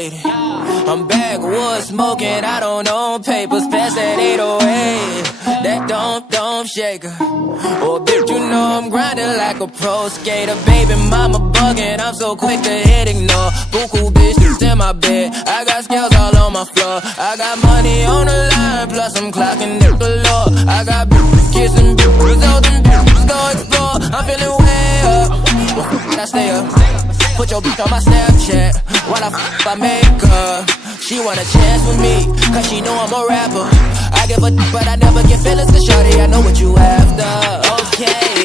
faded. I'm backwoods smoking, I don't own papers, pass that 808. That don't shake her. Oh, bitch, you know I'm grinding like a pro skater. Baby mama bugging, I'm so quick to hit ignore. Buku bitches in my bed, I got scales all on my floor. I got money on the line, plus I'm clocking it galore. I got bitches kissing bitches, all them bitches go explore. I'm feeling way up, I stay up. Put your bitch on my Snapchat while I make her. She want a chance with me, cause she know I'm a rapper. I give a but I never get feelings to shorty, I know what you after. Okay,